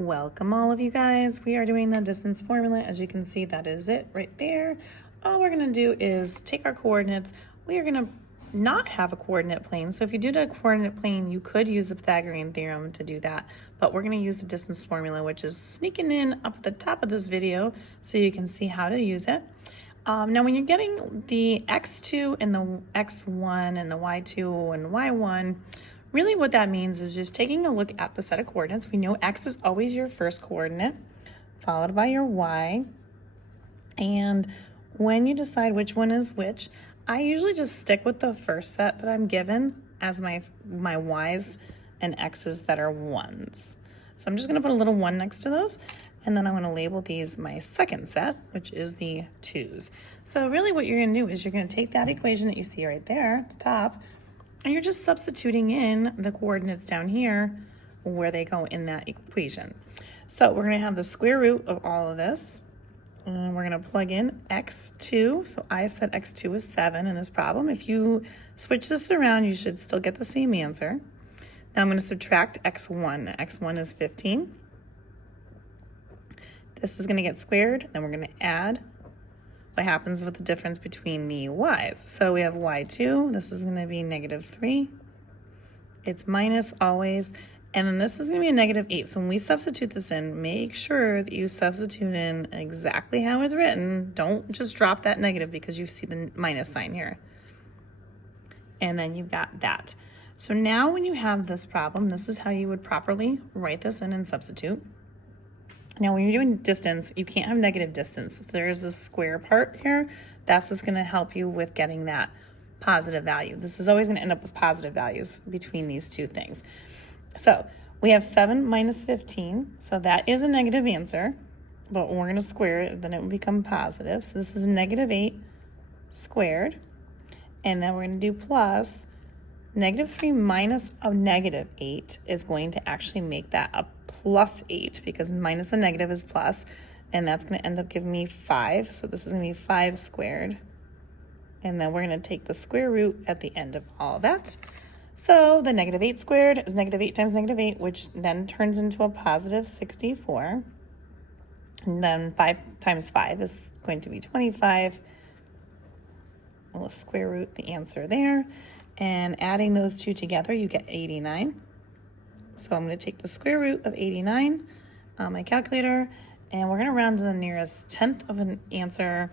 Welcome all of you guys. We are doing the distance formula. As you can see, that is it right there. All we're gonna do is take our coordinates. We are gonna not have a coordinate plane. So if you did a coordinate plane, you could use the Pythagorean theorem to do that, but we're gonna use the distance formula, which is sneaking in up at the top of this video so you can see how to use it. Now when you're getting the x2 and the x1 and the y2 and y1, really what that means is just taking a look at the set of coordinates. We know x is always your first coordinate, followed by your y. And when you decide which one is which, I usually just stick with the first set that I'm given as my y's and x's that are ones. So I'm just gonna put a little 1 next to those, and then I'm gonna label these my second set, which is the 2's. So really what you're gonna do is you're gonna take that equation that you see right there at the top, and you're just substituting in the coordinates down here where they go in that equation. So we're gonna have the square root of all of this, and we're gonna plug in x2. So I said x2 is 7 in this problem. If you switch this around, you should still get the same answer. Now I'm gonna subtract x1. x1 is 15. This is gonna get squared, then we're gonna add what happens with the difference between the y's. So we have y2, this is gonna be -3. It's minus always, and then this is gonna be a -8. So when we substitute this in, make sure that you substitute in exactly how it's written. Don't just drop that negative because you see the minus sign here. And then you've got that. So now when you have this problem, this is how you would properly write this in and substitute. Now, when you're doing distance, you can't have negative distance. There's this square part here. That's what's gonna help you with getting that positive value. This is always gonna end up with positive values between these two things. So we have 7 minus 15. So that is a negative answer, but we're gonna square it, then it will become positive. So this is -8 squared. And then we're gonna do plus -3 minus a -8 is going to actually make that a +8 because minus a negative is plus, and that's going to end up giving me 5. So this is going to be 5 squared. And then we're going to take the square root at the end of all of that. So the -8 squared is -8 times -8, which then turns into a positive 64. And then 5 times 5 is going to be 25. We'll square root the answer there. And adding those two together, you get 89. So I'm going to take the square root of 89 on my calculator, and we're going to round to the nearest 10th of an answer.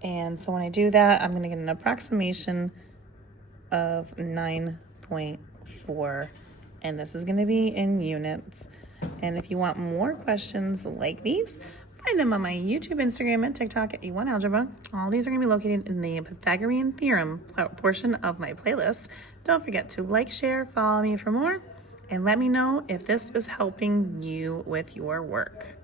And so when I do that, I'm going to get an approximation of 9.4, and this is going to be in units. And if you want more questions like these, find them on my YouTube, Instagram, and TikTok at E1 Algebra. All these are going to be located in the Pythagorean theorem portion of my playlist. Don't forget to like, share, follow me for more, and let me know if this was helping you with your work.